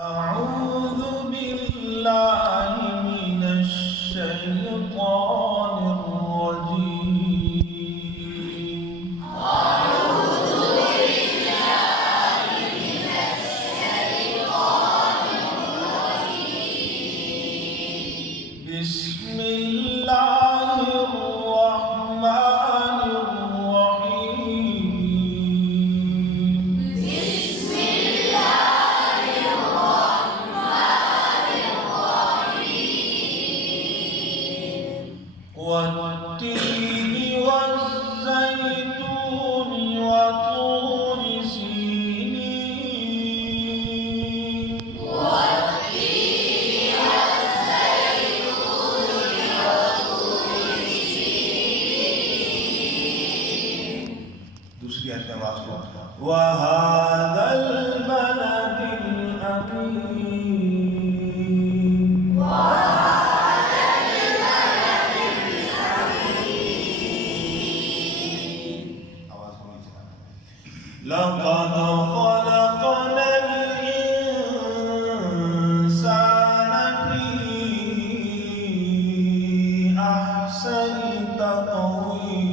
أعوذ بالله من الشيطان الرجيم. بسم الله الرحمن الرحيم. والتين والزيتون وطور سينين. दूसरी आयत में आवाज को वहादा البلد الأمين. لقد خلقنا الإنسان في أحسن تقويم.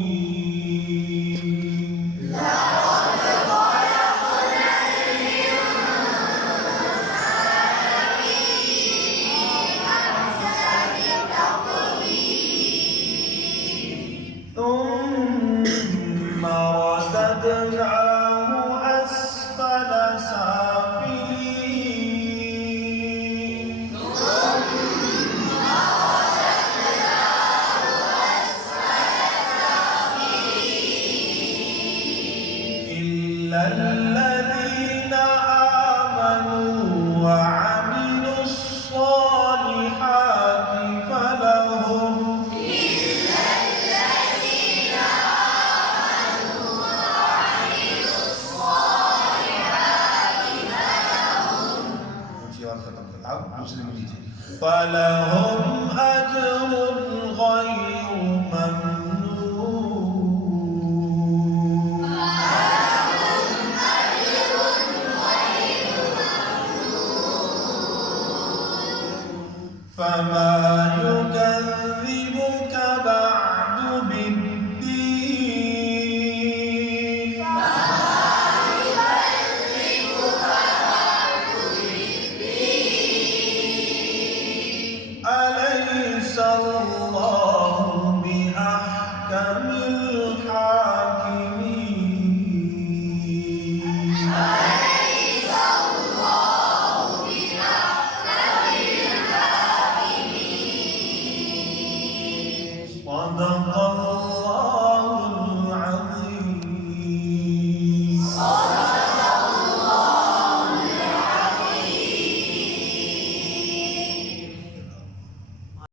ثم رددناه أسفل سافلين. إلا الذين آمنوا وعملوا الصالحات فلهم فلهم أجر غير ممنون. فما يكذبك بعد بالدين. أليس الله بأحكم الحاكمين. صدق